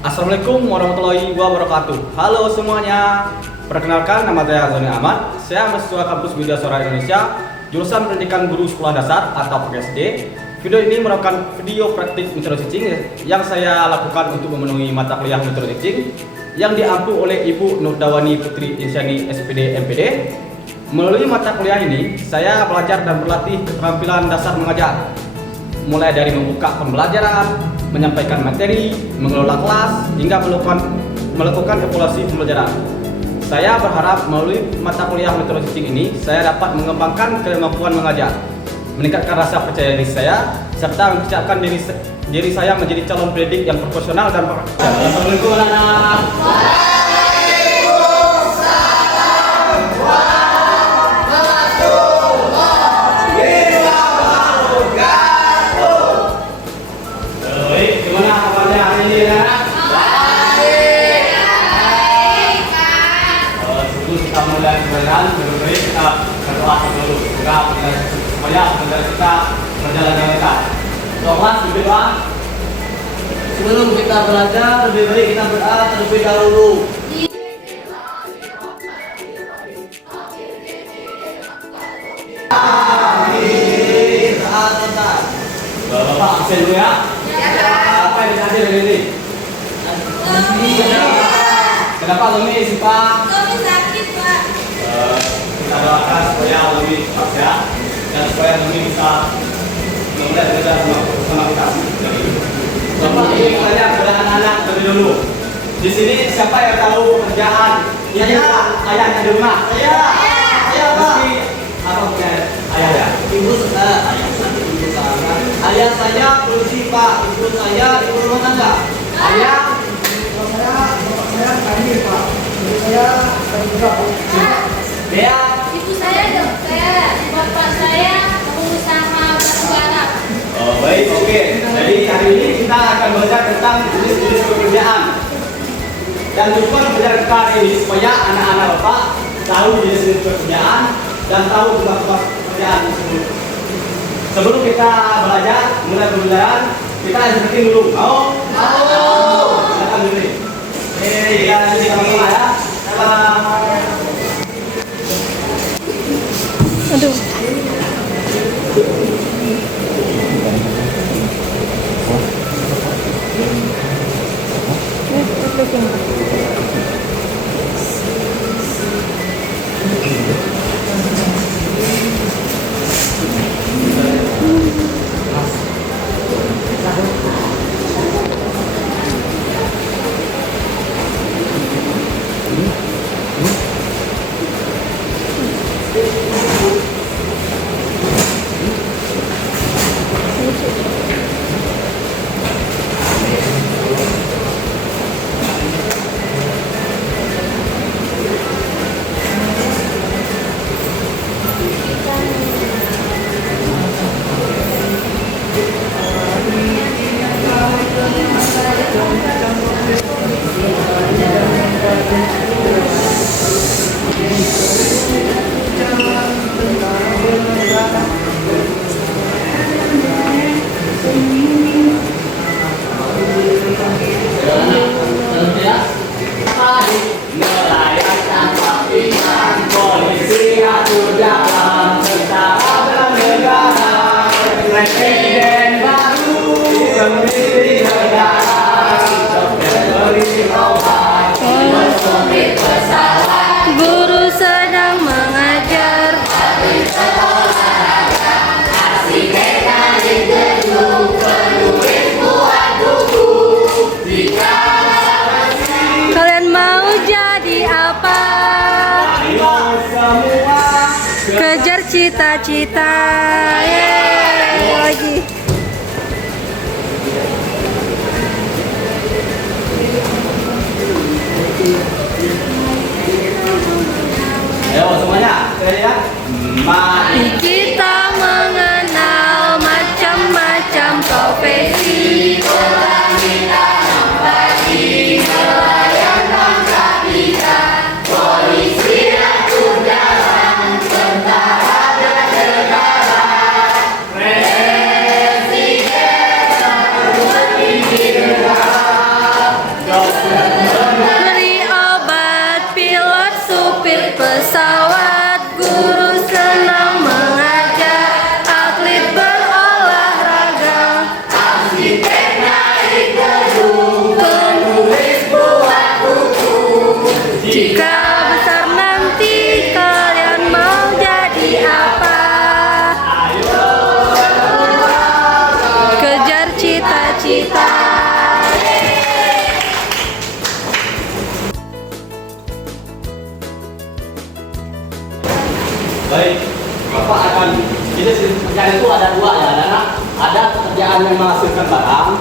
Assalamualaikum warahmatullahi wabarakatuh. Halo semuanya. Perkenalkan, nama saya Zoni Ahmad. Saya mahasiswa kampus Widya Suara Indonesia, jurusan Pendidikan Guru Sekolah Dasar atau PGSD. Video ini merupakan video praktik metode teaching yang saya lakukan untuk memenuhi mata kuliah metode teaching yang diampu oleh Ibu Nurdawani Putri Insyani SPD MPD. Melalui mata kuliah ini, saya belajar dan berlatih keterampilan dasar mengajar, mulai dari membuka pembelajaran, menyampaikan materi, mengelola kelas, hingga melakukan evaluasi pembelajaran. Saya berharap melalui mata kuliah metode teaching ini, saya dapat mengembangkan kemampuan mengajar, meningkatkan rasa percaya diri saya, serta mempersiapkan diri saya menjadi calon pendidik yang profesional dan profesional. Assalamualaikum anak-anak. Kita mulai pembelajaran, sebelumnya kita berdoa dulu. Semoga supaya pembelajaran kita berjalan dengan lancar. Kelas berdoa. Sebelum kita belajar, lebih baik kita berdoa terlebih dahulu. Amin. Saat Bapak absen dulu ya. Apa yang dihadir hari ini? Kenapa Lumi Pak? Lumi sakit Pak. Kita doakan supaya Lumi cepat sehat dan supaya Lumi bisa mulai belajar sama kita. Bapak ingin bertanya kepada anak-anak terlebih dulu. Di sini siapa yang tahu pekerjaan ayahnya di rumah? Saya Pak. Apa punya ayah ya? Ibu saya. Ayah saya polisi Pak. Ibu saya ibu rumah tangga. Ayah saya tadi Pak, ibu saya juga Dea. Ibu saya dokter, bapak saya pengusaha batubara. Oh baik, oke. Jadi hari ini kita akan belajar tentang jenis-jenis pekerjaan dan tujuan pelajaran kita hari ini supaya anak-anak bapak tahu jenis-jenis pekerjaan dan tahu tempat-tempat pekerjaan tersebut. Sebelum kita belajar mulai pembelajaran, kita searching dulu. Mau? Silakan dulu. Kita jadi sama-sama ya. Aduh. Presiden baru pemimpin negara, beri obat, Guru sedang mengajar. Kalian mau jadi apa? Kejar cita-cita. Yeay, lagi. Ayo semuanya, ya. Mari Kita mengenal macam-macam profesi. Polisi, tentara, dan negara. Baik, Bapak akan jadi pekerjaan itu ada dua ya, anak. Ada pekerjaan yang menghasilkan barang.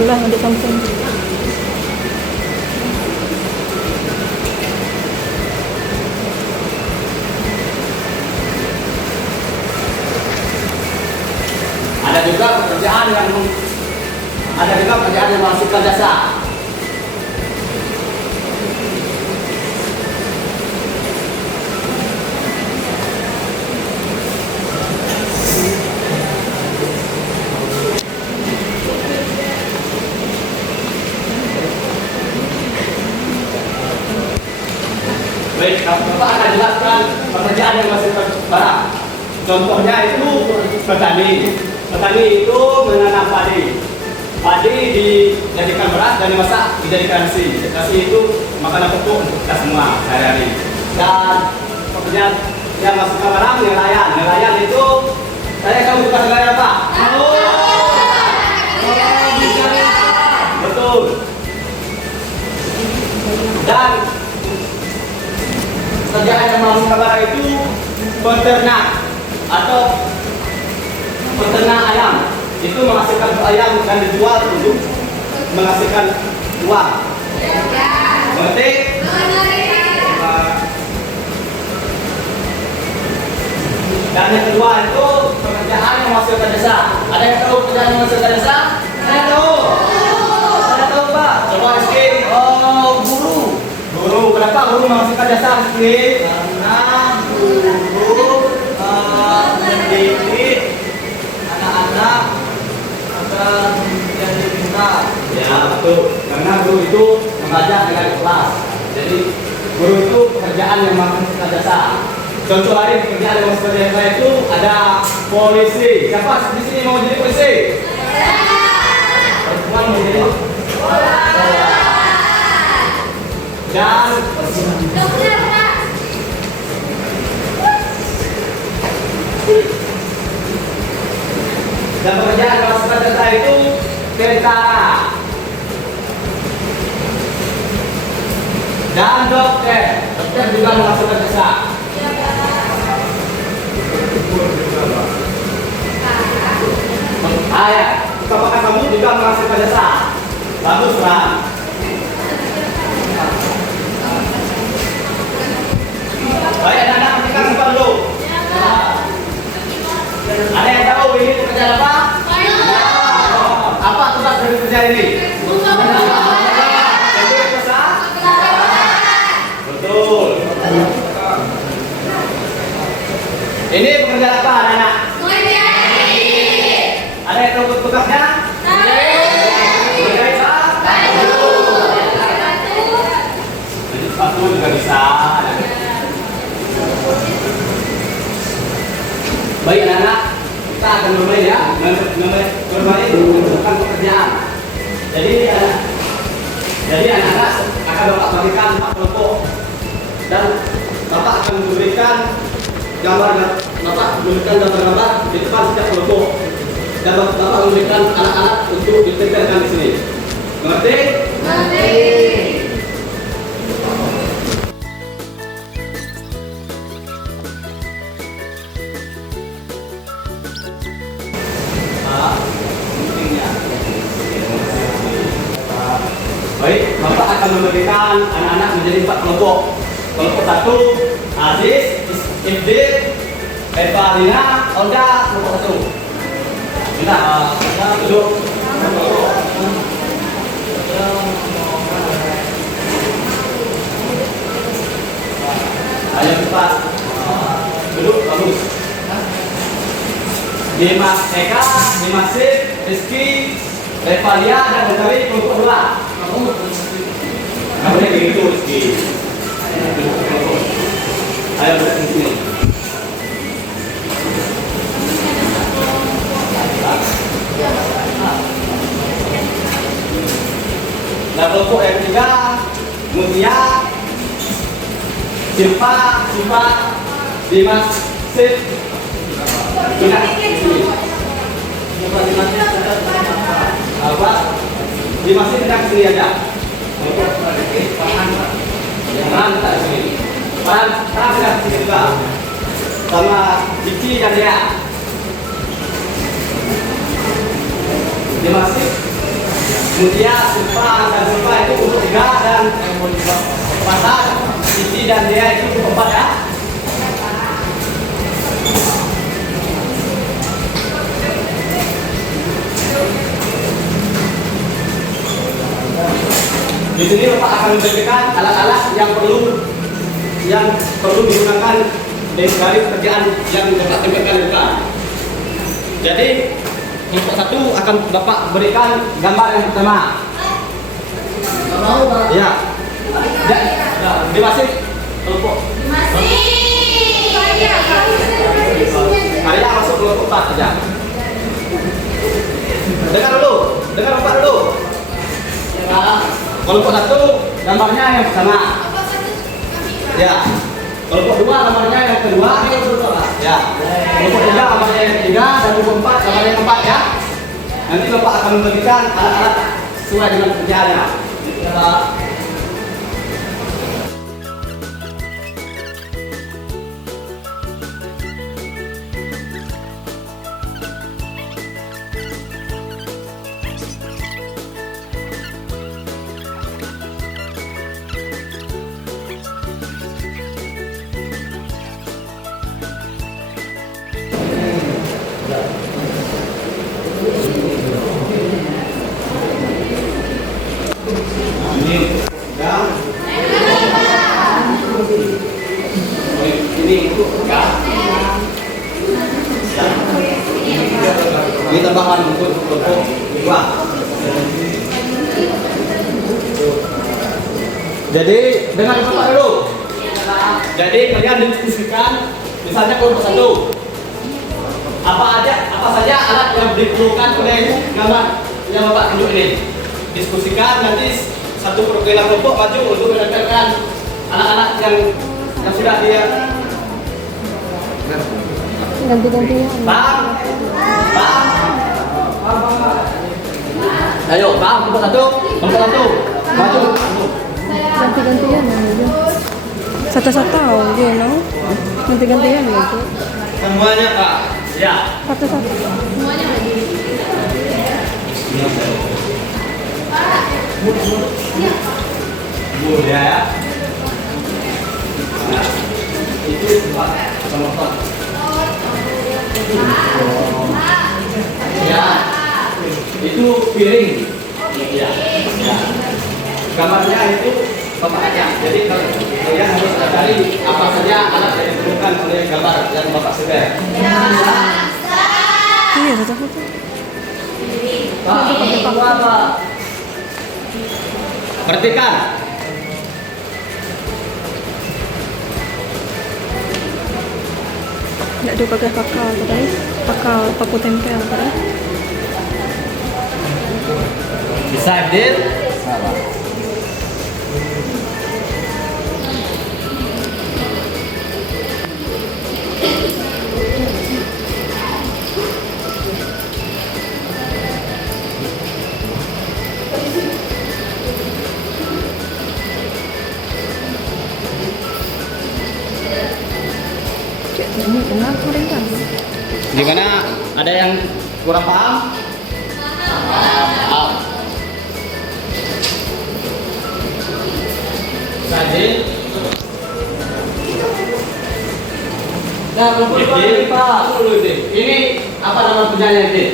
Ulah di kampung. Ada juga pekerjaan yang menghasilkan jasa. Baik, Bapak akan jelaskan pekerjaan yang menghasilkan barang. Contohnya itu petani. Petani itu menanam padi. Padi dijadikan beras dan dimasak dijadikan nasi. Nasi itu makanan pokok untuk kita semua sehari-hari. Dan pekerjaan yang menghasilkan barang nelayan. Nelayan itu kamu suka nelayan apa? Betul. Dan pekerjaan yang menghasilkan barang itu peternak atau peternak ayam. Itu menghasilkan ayam dan dijual untuk menghasilkan uang. Mengerti? Dan yang kedua itu pekerjaan yang menghasilkan jasa. Ada yang tahu pekerjaan yang menghasilkan jasa? Saya tahu. Saya tahu Pak. Coba Rizky. Oh, guru. Guru. Kenapa guru menghasilkan jasa Rizky? Karena guru mendidik anak-anak agar menjadi pintar. Ya betul. Karena guru itu mengajar dengan ikhlas. Jadi guru itu pekerjaan yang menghasilkan jasa. Contoh lain pekerjaan yang menghasilkan jasa itu ada polisi. Siapa di sini mau jadi polisi? Perempuan mau jadi dan pekerjaan yang menghasilkan jasa itu tentara dan dokter. Dokter juga menghasilkan jasa. Ayah, apakah kamu juga menghasilkan jasa? Bagus lah. Baik anak-anak, kita simpan dulu. Ada yang tahu ini pekerjaan apa? Apa tugas dari pekerjaan ini? Betul. Ini pekerjaan apa anak-anak? Ada yang tahu tugasnya? Sepatu juga bisa. Baik anak-anak, kita akan bermain ya, bermain menentukan pekerjaan. Jadi anak-anak akan Bapak bagikan 4 kelompok dan Bapak akan memberikan gambar-gambar di depan setiap kelompok dan Bapak memberikan anak-anak untuk ditempelkan di sini. Mengerti? Mengerti. Baik, Bapak akan memberikan anak-anak menjadi 4 kelompok. Kelompok 1, Aziz, Ifdil, Evalina, Onda, kelompok 1. Kita duduk. Ayo cepat. Duduk, bagus. Dimas Eka, Dimas Sif, Rizky, Revalia, dan Betari kelompok 2. Kamu kayak gitu Rizky. Ayo duduk di sini. Nah kelompok yang ketiga Mutia, Silva, Dimas Sif, Dimas Sif tidak kesini aja. Tangan kita di sini. Tangan kita di sini juga. Sama Cici dan Dea. Dia masih. Kemudian Silva dan Silva itu untuk 3 dan pasar Cici dan Dea itu untuk 4 ya. Di sini Bapak akan memberikan alat-alat yang perlu digunakan dari pekerjaan yang Bapak tempelkan di depan. Jadi kelompok 1 akan Bapak berikan gambar yang pertama. Ya. Dimasih kelompok. Karya masuk kelompok 4 saja. Dengar Bapak dulu. Kelompok 1 gambarnya yang pertama. Ya. Kelompok 2 gambarnya yang kedua. Ya. Kelompok 3 gambarnya yang ketiga dan kelompok 4 gambarnya yang keempat ya. Nanti Bapak akan membagikan alat-alat sesuai dengan pekerjaannya. Ya. Ini tambahan untuk kelompok 2. Jadi dengan Bapak dulu. Jadi kalian diskusikan misalnya kelompok 1. Apa saja alat yang diperlukan oleh gambar yang Bapak tunjuk ini. Diskusikan nanti satu perwakilan kelompok maju untuk menempelkan alat-alat yang sudah dia Ganti-gantian. Paham? Ayo, paham kelompok 1. Maju. Ganti-gantian aja. Satu-satu aja, no? Ganti-gantian aja. Semuanya, Pak. Ya. Satu-satu. Ya. Nah, itu Pak penonton. Ya. Itu piring. Ya. Gambarnya itu Bapak aja. Jadi kalian harus cari apa saja alat yang diperlukan oleh gambar yang Bapak sebar. Iya, satu-satu. Pak. Perhatikan. Nggak ada pakai pakal, guys. Pakal paku tempel, guys. Bisa hadir? Salah. Ini benar kemarin kan? Gimana? Ada yang kurang paham? Paham. Hadir? Nah, Pak. Ini apa nama kerjanya ini?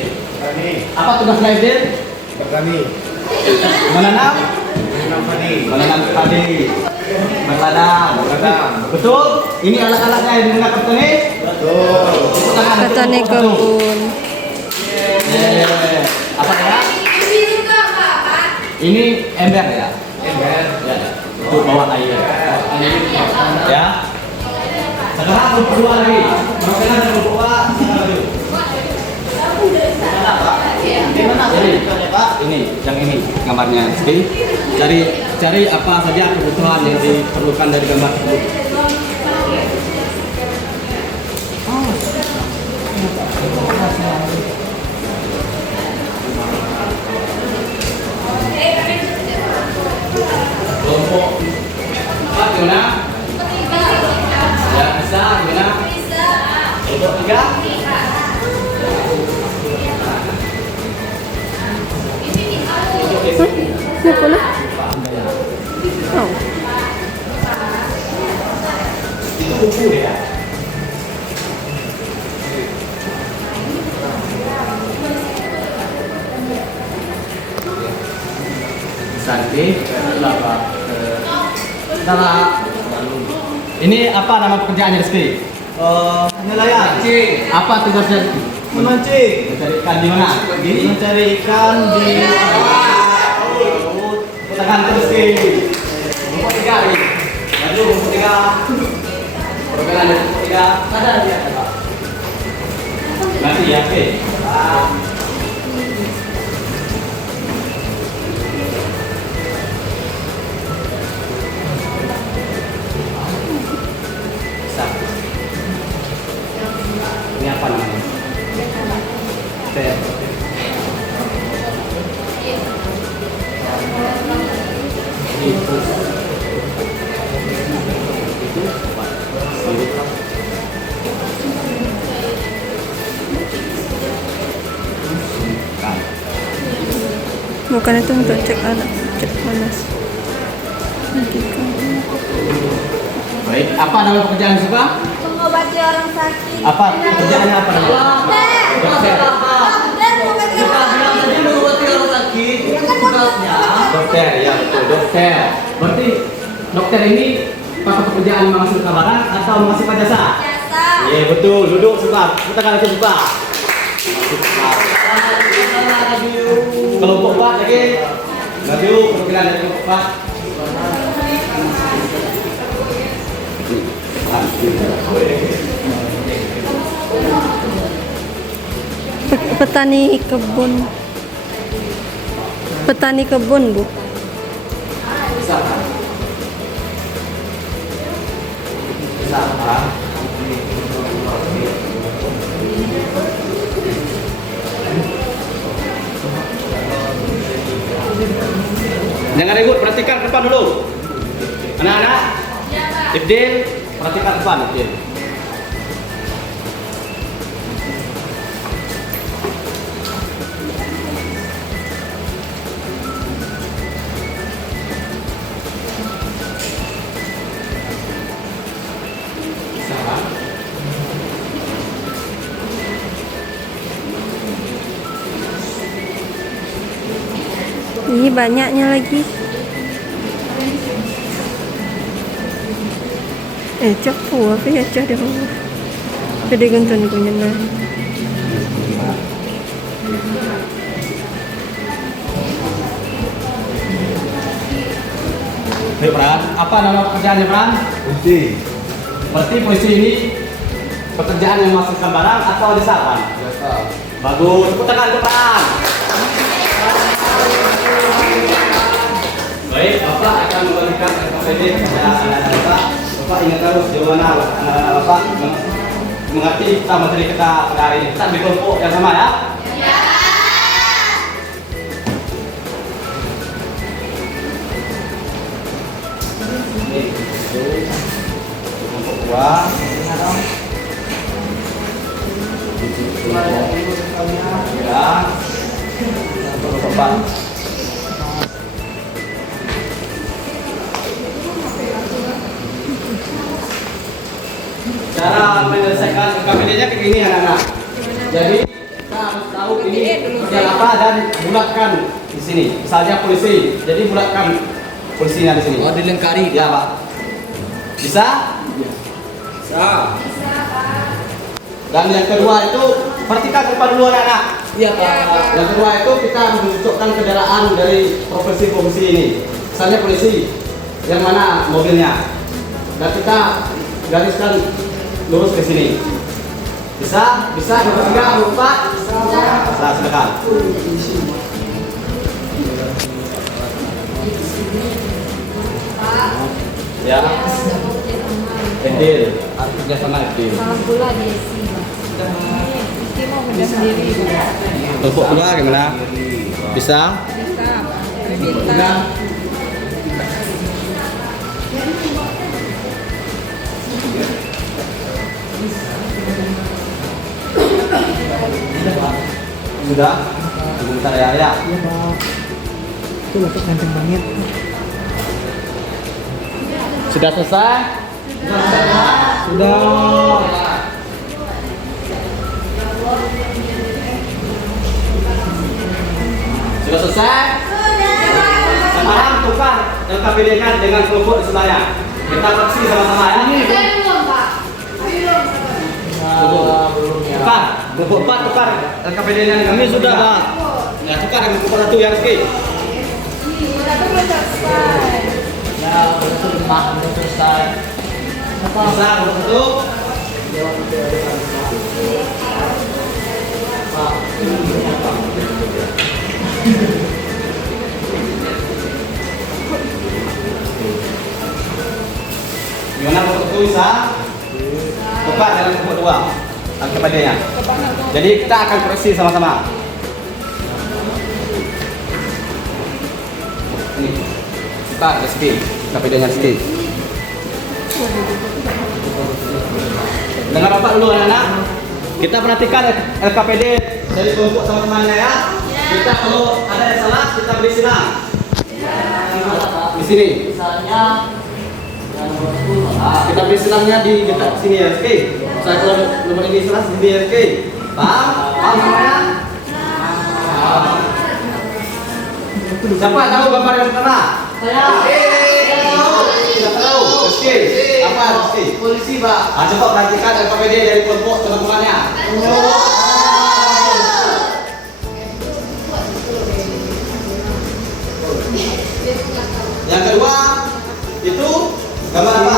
Petani, Apa tugasnya ini? petani, Menanam? menanam padi, Menanam padi. Berladang. Betul? Ini alat-alatnya yang digunakan petani? betul. Petani kebun. Apa ya? Ini ember ya? Ember, Ya. Untuk bawa air. Ya. Sekarang kelompok 2 lagi. Perwakilan dari kelompok 2 sana maju. Di mana tadi? Pak? Ini, yang ini gambarnya. Jadi cari apa saja kebutuhan yang diperlukan dari gambar tersebut. Kelompok Empat gimana? Ya bisa gimana? Untuk tiga. Mau pula? Oh. Itu buku deh ya. Santi, ini apa nama pekerjaannya Rizky? Nelayan. Apa tugasnya Rizky? Memancing. Mencari ikan di mana? Mencari ikan di Tekan terus Rizky. Rumput tiga nih. Maju rumput tiga. Pergelan dari rumput tiga. Sadar dia. Nanti ya, oke. Ini apa namanya? Ter. Itu. Bukan itu untuk cek anak, cek panas. Baik, apa nama pekerjaan suka? Mengobati orang sakit. Apa pekerjaannya apa namanya? Dokter. Dokter, ya betul, dokter. Berarti dokter ini pakai pekerjaan menghasilkan barang atau menghasilkan jasa? Jasa. Iya betul, duduk sebentar. Kita kan lagi buka. Kelompok 4 lagi. Maju, perwakilan dari kelompok 4. Petani kebun. Petani kebun, Bu. Bisa kan? Bisa kan? Jangan ribut, perhatikan ke depan dulu. Anak-anak, Ibdil, perhatikan ke depan, Ibdil. Ini banyaknya lagi. Cok puas ya cok deh. Jadi gantung punya nah. Hei Pran, apa nama pekerjaannya Pran? Polisi. Berarti polisi ini pekerjaan yang menghasilkan barang atau jasa Pran? Jasa. Bagus, tepuk tangan ke Pran. Baik, Bapak akan memberikan SKPD kepada anak-anak Bapak. Bapak ingat terus di mana anak-anak Bapak mengerti kita materi kita pada hari ini. Kita di kelompok yang sama ya. Ini kelompok 2. Ya. Kelompok 4. Cara menyelesaikan KPD-nya kayak gini anak-anak. Jadi kita harus tahu ini kerjaan apa dan bulatkan di sini. Misalnya polisi, jadi bulatkan polisinya di sini. Oh, dilengkari. Ya Pak. Bisa? Bisa. Dan yang kedua itu perhatikan depan dulu anak-anak. Iya, Pak. Yang kedua itu kita menunjukkan kendaraan dari profesi-profesi ini. Misalnya polisi, yang mana mobilnya. Dan kita gariskan lurus ke sini. Bisa? Bisa? Nomor 3, nomor 4? Bisa, silakan. Ya. Edil, kerja sama Edil. Pula Desi. Desi mau kerja sendiri. Kelompok kedua gimana? Bisa? Bisa. Pintar. Sudah? Sebentar ya. Iya Pak. Itu bapak ganteng banget. Sudah selesai? Sudah. Sudah selesai? Sekarang tukar LKPD-nya dengan kelompok di sebelahnya. Kita koreksi sama-sama ya. Tukar, kelompok 4 tukar LKPD-nya dengan Kami sudah, tiga. Pak. Ya, tukar dengan kelompok 1 ya Rizky. Ya, udah selesai. Bisa kelompok 1. Gimana kelompok 1 bisa? Tukar dengan kelompok 2 LKPD-nya. Jadi kita akan koreksi sama-sama. Ini kita Rizky, LKPD dengan Rizky. Dengar Bapak dulu anak-anak. Kita perhatikan LKPD dari kelompok teman-temannya ya. Kita kalau ada yang salah kita beri silang. Di sini. Kita beri silangnya di dekat sini ya Rizky. Saya kalau nomor ini salah di sini ya Rizky. Paham? Paham semuanya? Siapa tahu gambar yang pertama? Saya. Tidak tahu. Rizky. Apa Rizky? Polisi Pak. Coba perhatikan LKPD dari kelompok teman-temannya. Yang kedua itu gambar apa?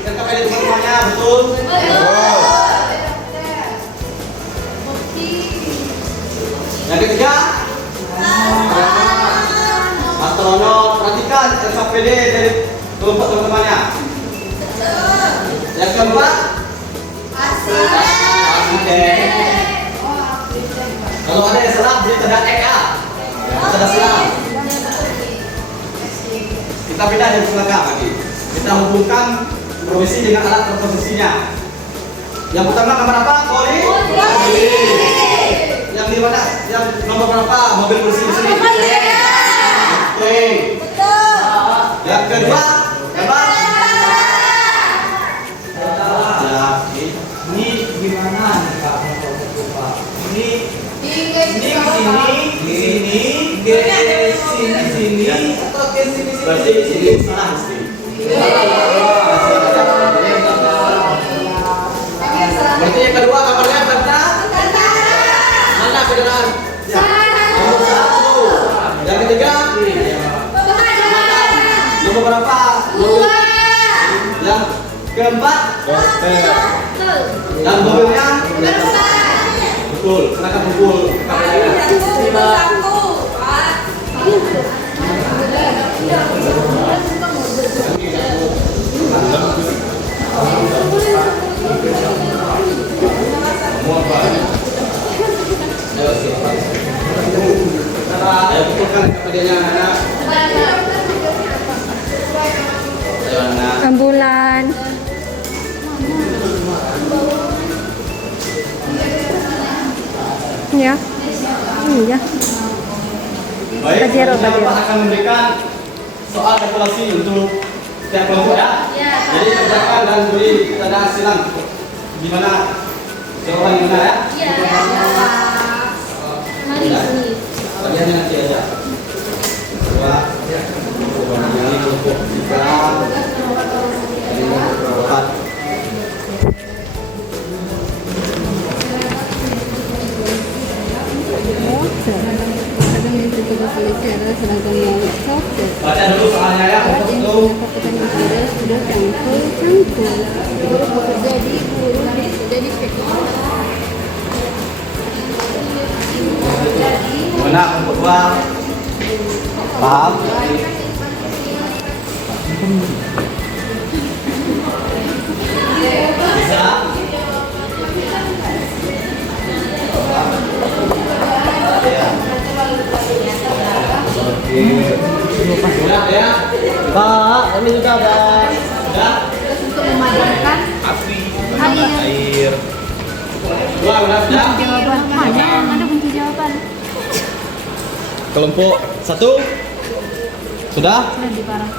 LKPD teman-temannya betul. Yang ketiga astronot. Perhatikan LKPD dari kelompok teman-temannya. Yang keempat arsitek. Kalau ada yang salah beri tanda X ya. Tanda silang. Kita pindah dari belakang lagi. Kita hubungkan profesi dengan alat komposisinya. Yang pertama gambar apa? Poli. Yang di mana? Yang nomor berapa? Mobil bersih di sini. Oke. Yang kedua gambar. Ya, Ini gimana nih Pak? Ini di sini atau ke sini? berarti di sini salah mesti. Berarti yang kedua gambarnya benar. Mana kendaraan? Nomor 1. Yang ketiga nomor berapa? Yang keempat yang mobilnya betul. Silakan kumpul. Ayo kumpulkan LKPD-nya anak. Ayo anak. Ambulan. Ya. Iya. Baik, Pajero, selanjutnya Pajero. Bapak akan memberikan soal evaluasi untuk setiap kelompok ya. Jadi kerjakan dan beri tanda silang. Gimana jawaban yang benar ya? Bagiannya nanti aja. Dua, ini kelompok 3, ini kelompok 4. Seragam yang tertulis polisi adalah seragam yang soft. Baca dulu soalnya ya. Alat yang Untuk digunakan petani adalah sudah cangkul. Guru bekerja di mana kelompok 2? Paham? Bisa? Sudah ya? Pak, ini sudah Pak. Sudah? Untuk memadamkan Api, air. air, Dua, udah. Jawaban. Ada kunci jawaban. Kelompok 1. Sudah? Sudah di parang.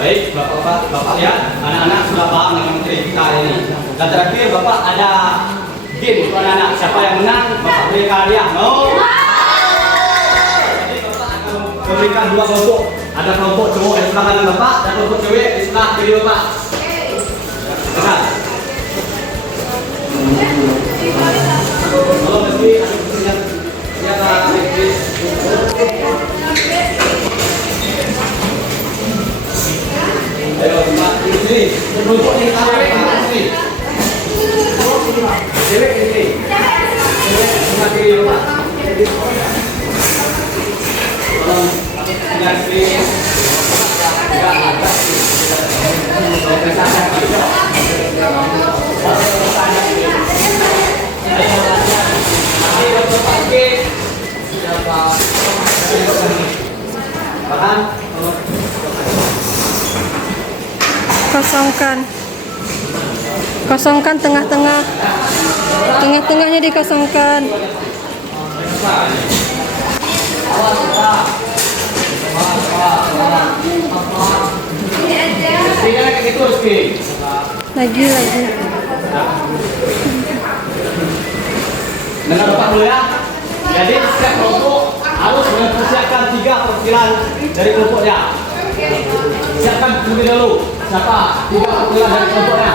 Baik, Bapak ya, anak-anak sudah paham dengan materi kita ini. Dan terakhir Bapak ada game untuk anak-anak. Siapa yang menang, Bapak berikan hadiah. No? Jadi Bapak akan memberikan 2 kelompok. Ada kelompok cowok di sebelah kanan Bapak dan kelompok cewek di sebelah kiri Bapak. Benar. Kalau mesti ada punya siapa ayo Pak, ini kelompok yang cewek ini. Cewek ini. Sebelah kiri Bapak. Tolong lihat sini. Kosongkan tengah-tengah. Tengah-tengahnya dikosongkan. Lagi. Dengar Bapak dulu ya. Jadi setiap kelompok harus mempersiapkan 3 perwakilan dari kelompoknya. Siapkan terlebih dahulu. Siapa? 3 perwakilan dari kelompoknya.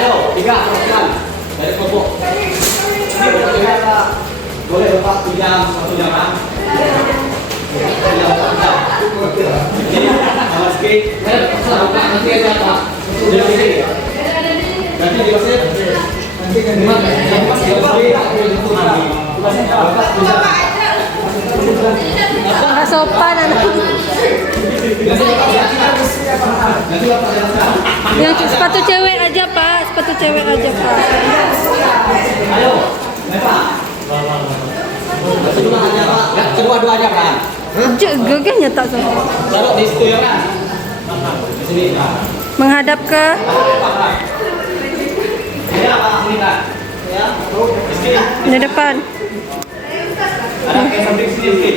Ayo, 3 perwakilan dari kelompok. Boleh Bapak pinjam 1 jam kan? Jadi, Mas Ki, Bapak nanti aja Pak. Nanti dibahas. Nggak sopan anak. Yang sepatu cewek aja Pak, sepatu cewek aja Pak. Ayo, Pak. Kedua aja Pak. Kedua-dua aja kan. Gegehnya tak sopan. Taruh di situ ya kan. Di sini. Menghadap ke Ya Pak, ini kan. Ya. di depan. Ada ke samping sini sedikit.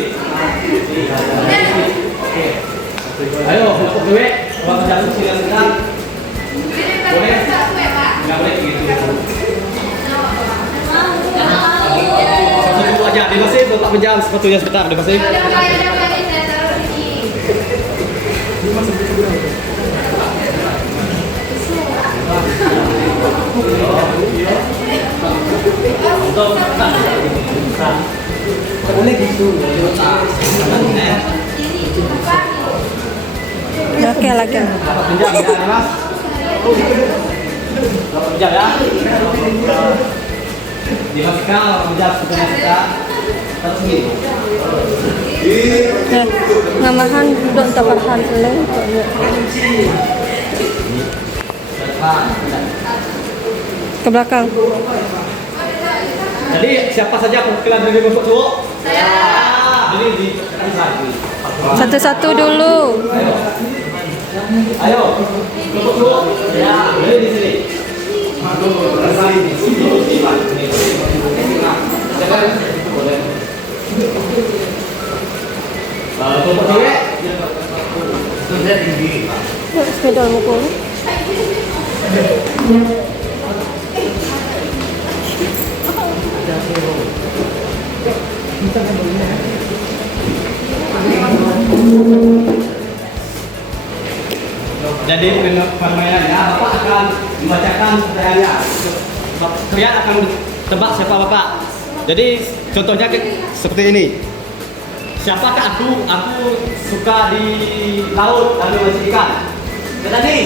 Ayo, kelompok cewek, kelompok jatuh sini sedang. Boleh? Enggak boleh gitu. Satu aja, dibersih, Bapak pinjam sepatunya sebentar, dibersih. Boleh gitu. Oke lagi. Bapak pinjam ya, Mas. Bapak pinjam ya. Dimasukkan, Bapak pinjam sepatunya sebentar. Terus gini. Ngamahan duduk tapahan eleng. Ke belakang. Jadi siapa saja perwakilan dari kelompok cowok? Saya. Jadi di Satu-satu dulu. Ayo. Kelompok cowok. Ya, boleh di sini. Kelompok cewek. Sepeda mukul. Jadi permainannya Bapak akan membacakan pertanyaannya. Kalian akan tebak siapa Bapak. Jadi contohnya seperti ini. Siapakah aku? Aku suka di laut dan memancing ikan. Tadi.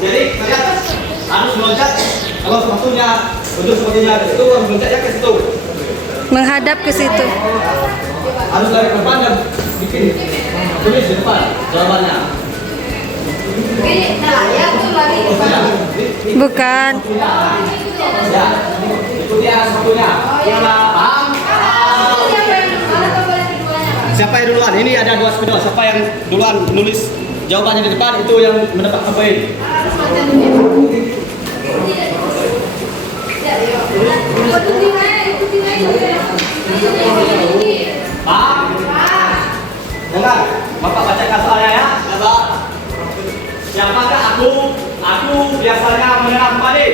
Jadi kalian harus meloncat. Kalau sepatunya untuk sepatunya ke situ, harus meloncatnya ke situ. Menghadap ke situ. Harus lari ke depan dan bikin tulis di depan jawabannya. Bukan. Ya, ikuti arah satunya. Paham? Siapa yang duluan? Ini ada 2 spidol. Siapa yang duluan nulis jawabannya di depan itu yang mendapatkan poin. Paham? Dengar, Bapak bacakan soalnya ya. Siapakah aku? Aku biasanya menanam padi.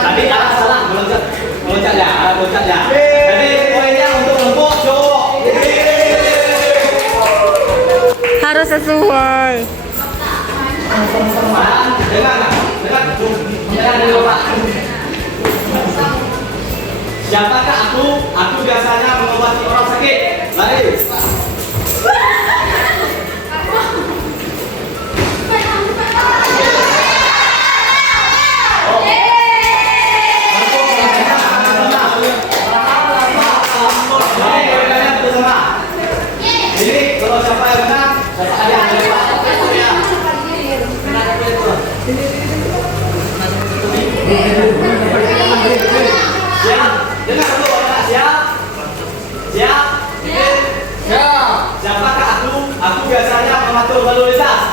Tadi arah salah meloncatnya, arah meloncatnya. Jadi poinnya untuk melempuk cowok. Harus sesuai. Dengar dulu Pak. Siapakah aku? Aku biasanya mengobati orang sakit. Mari. Jadi kalau siapa yang menang, dapat hadiah dari Pak. Siap, dengar dulu anak. Siap, siap, siap. Siapakah aku? Aku biasanya mengatur lalu lintas.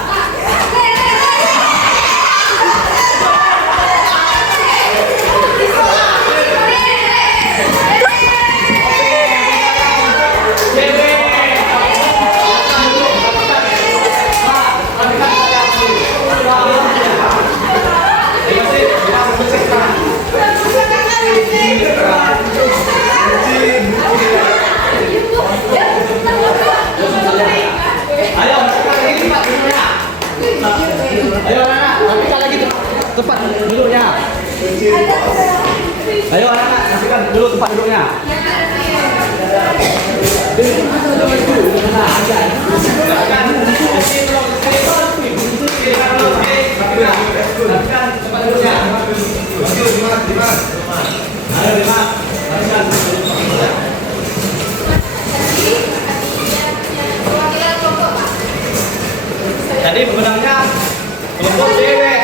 Ayo anak, rapikan lagi tempat duduknya. Ayo anak, rapikan dulu tempat duduknya. Rapikan tempat duduknya. Ayo Dimas, rapikan. Jadi pemenangnya kelompok cewek.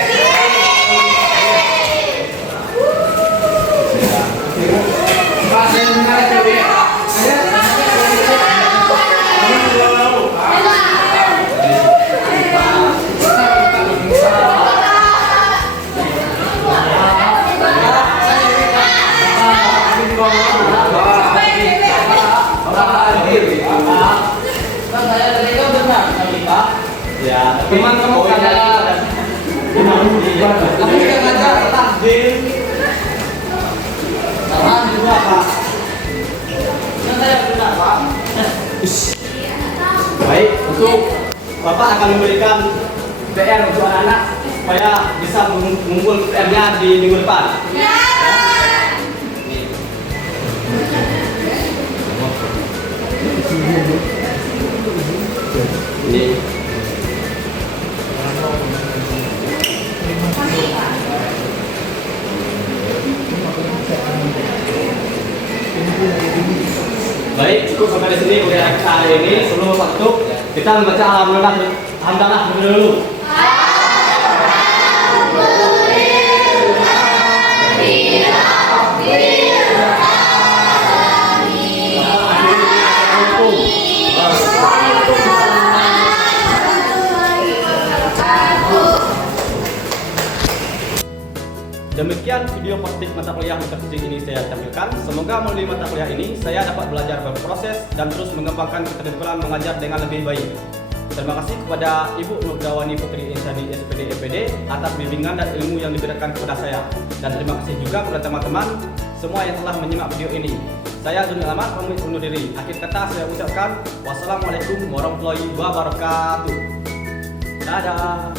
Ya, teman kamu ada. Kamu yang ngajar takdir. Salah juga Pak. Yang saya benar Pak. Baik, untuk Bapak akan memberikan PR untuk anak-anak supaya bisa mengumpul PR-nya di minggu depan. Ini. Baik, cukup sampai di sini udah kita hari ini. Sebelum Bapak tutup, kita membaca hamdalah terlebih dahulu. Demikian video praktik mata kuliah metafisik ini saya tampilkan. Semoga melalui mata kuliah ini saya dapat belajar berproses dan terus mengembangkan keterampilan mengajar dengan lebih baik. Terima kasih kepada Ibu Nurdawani Putri Insani SPD EPD atas bimbingan dan ilmu yang diberikan kepada saya. Dan terima kasih juga kepada teman-teman semua yang telah menyimak video ini. Saya Zunil Ahmad pamit undur diri. Akhir kata saya ucapkan wassalamualaikum warahmatullahi wabarakatuh. Dadah.